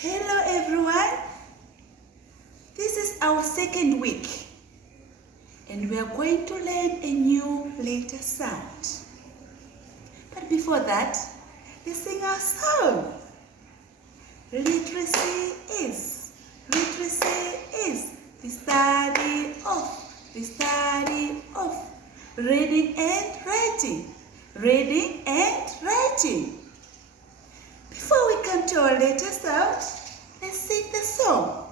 Hello everyone, this is our second week and we are going to learn a new letter sound. But before that, let's sing our song. Literacy is the study of reading and writing. Reading and writing. Before we come to our letter sound, let's sing the song.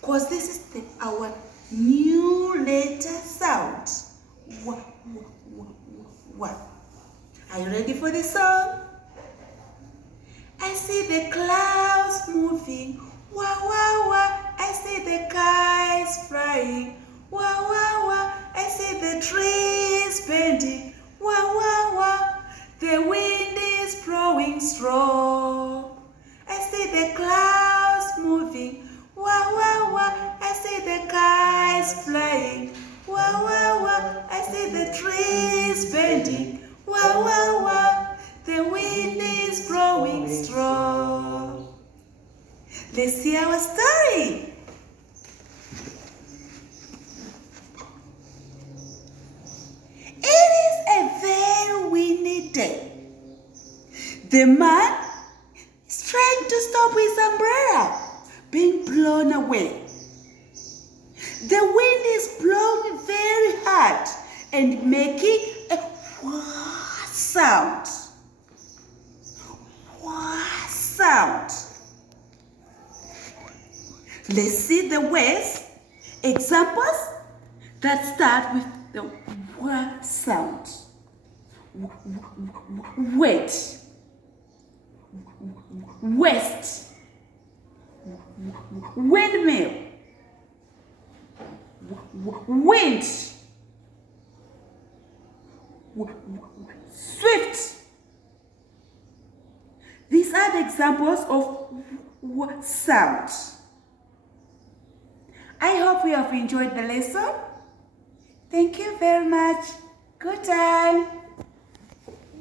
Because this is our new letter sound. Are you ready for the song? I see the clouds moving. Wah, wah, wah. I see the kites flying. Wah, wah, wah. I see the trees bending. Wah, wah, wah. The wind is blowing strong. I see the clouds moving. Wah, wah, wah. I see the kites flying. Wah, wah, wah. I see the trees bending. Wah, wah, wah. The wind is blowing strong. Let's see our story. It is a very windy day. The man is trying to stop his umbrella being blown away. The wind is blowing very hard and making a wah sound. Wah sound. Let's see the words, examples that start with the wah sound. Wet, west, windmill, wind, swift. These are the examples of sound. I hope you have enjoyed the lesson. Thank you very much. Good time.